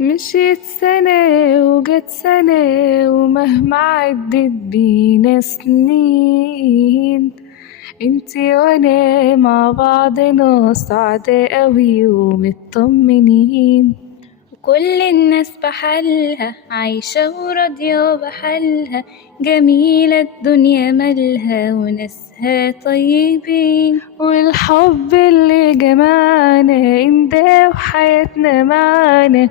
مشيت سنة وجت سنة ومهما عدت بينا سنين، انتي وانا مع بعضنا سعداء اوي ومطمنين. وكل الناس بحالها عايشة وراضية بحالها، جميلة الدنيا مالها وناسها طيبين. والحب اللي جمعنا انده وحياتنا معانا،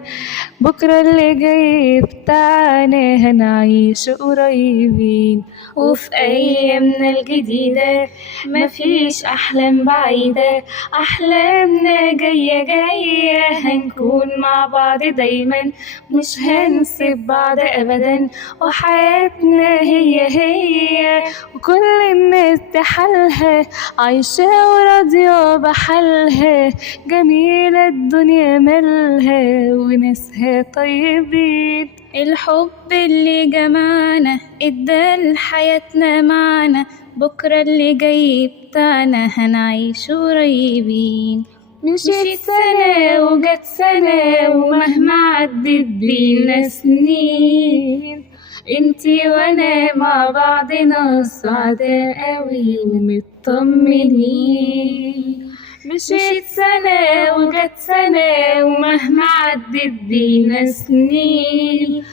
بكرة اللي جاي بتاعنا هنعيش قريبين. وفي أيامنا الجديدة مفيش أحلام بعيدة، أحلامنا جاية جاية، هنكون مع بعض دايما، مش هنسيب بعض أبدا، وحياتنا هي وكل الناس بحالها عايشة وراضية بحالها، جميلة الدنيا مالها وناسها طيبين. الحب اللي جمعنا ادى لحياتنا معنا، بكرة اللي جاي بتاعنا هنعيش قريبين. مشيت سنة وجت سنة ومهما عدت بينا سنين، انتي وانا مع بعضنا سعداء اوي ومطمنين. مشيت سنة وجت سنة ومهما عدت بينا سنين،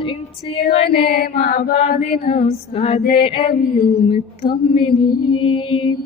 انتي وانا مع بعضنا سعداء اوي ومطمنين.